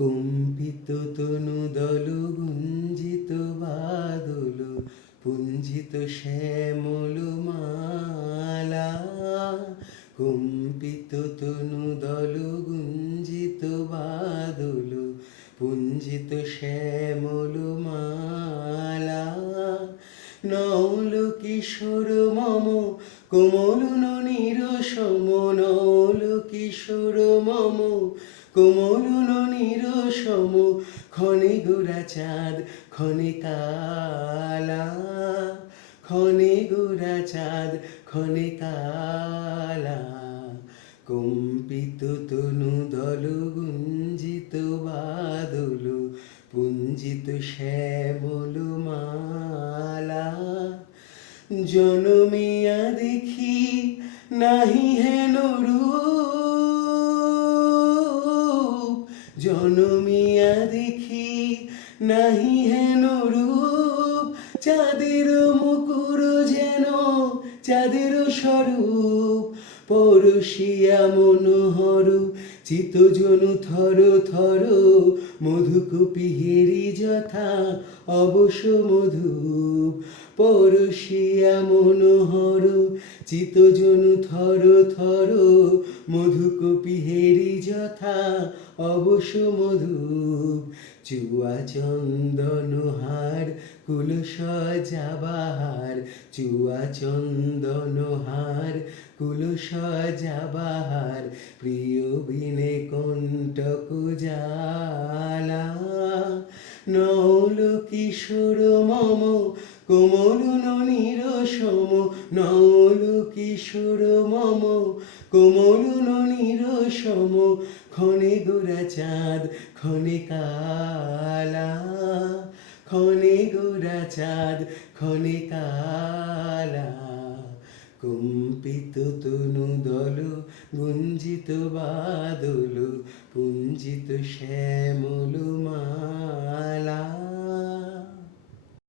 কম্পিত তনু দল গুঞ্জিত বাদল পুঞ্জিত শ্যামল মালা। কম্পিত তনু দল গুঞ্জিত বাদল পুঞ্জিত শ্যামল মালা। নৌল কিশোর মম কোমল ননির সম, নৌল কিশোর মম কোমল ননির সম। ক্ষণে গোরা চাঁদ ক্ষণে কালা, ক্ষণে গোরা চাঁদ ক্ষণে কালা। কম্পিত তনু দল গুঞ্জিত বাদল পুঞ্জিত শ্যামল মালা। জনমিয়া দেখি নাহি হেন রূপ, জনমিয়া দেখি নাহি হেন রূপ। চাঁদের মুকুর যেন চাঁদের স্বরূপ, পরশিয়া মনোহর চিতজনু থর থর। মধুকপিহেরি যথা অবশ মধুপ, পরশিয়া মনোহর চিতজনু থর থর। মধুকপিহেরি যথা অবশ মধুপ। চুয়া চন্দন হার কুল সজাবাহার, চুয়া চন্দন হার কুল সজাবাহার। প্রিয় বিনে কণ্টক জ্বালা। নৌল কিশোর মম কোমল ননির সম, নৌল কিশোর মম কোমল ননির সম। ক্ষণে গোরা চাঁদ ক্ষণে কালা, ক্ষণে গোরা চাঁদ ক্ষণে কালা। কম্পিত তনু দল গুঞ্জিত বাদল পুঞ্জিত শ্যামল মালা।